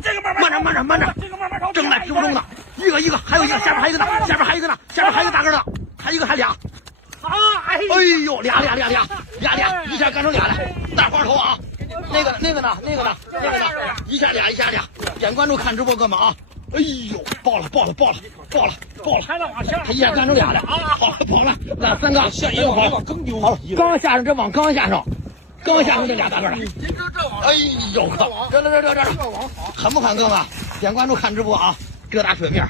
这个慢着，这个慢慢正在直播中呢，一个，还有一个，下边还有一个呢，下边还有一个大个的，还一个还俩。啊！哎呦，俩，一下干成俩了，大花头啊！那个呢，一下俩，点关注看直播哥们啊！哎呦，爆了！还在往下，他一下干成俩了，跑了，那三个下一个网更牛逼，刚下上这网刚下上这俩大个的。您这网，哎呦，这很不看更啊！点关注看直播啊，这大水面。